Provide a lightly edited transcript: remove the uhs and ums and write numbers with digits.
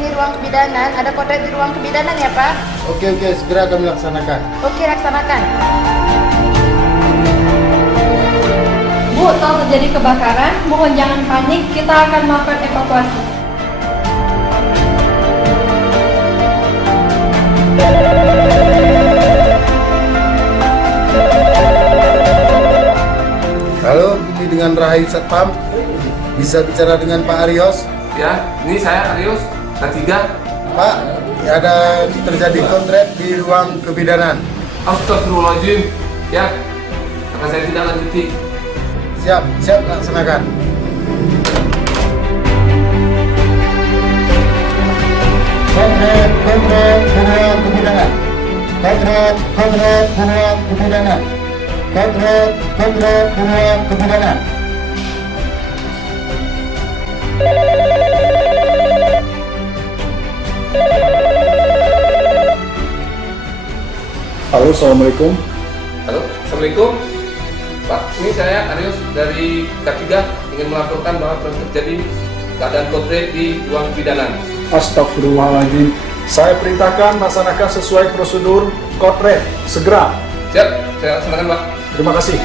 ini ruang kebidanan, ada kodrat di ruang kebidanan ya Pak? Oke, segera kami laksanakan. Oke, laksanakan. Bu, telah terjadi kebakaran, mohon jangan panik, kita akan melakukan evakuasi. Halo, ini dengan Rahim Satpam. Bisa bicara dengan Pak Arios? Ya, ini saya Arius, K3. Pak, ada terjadi kontrak di ruang kebidanan. Astagfirullahaladzim. Ya, maka saya tidak lanjuti. Siap, laksanakan. Kontrak ruang kebidanan. Kontrak ruang kebidanan. Kontrak ruang kebidanan. Halo, Assalamualaikum. Halo, Assalamualaikum. Pak, ini saya Arius dari K3 ingin melaporkan bahwa telah terjadi keadaan kodrat di ruang kebidanan. Astagfirullahaladzim. Saya perintahkan laksanakan sesuai prosedur Kodret. Segera. Siap, saya laksanakan Pak. Terima kasih.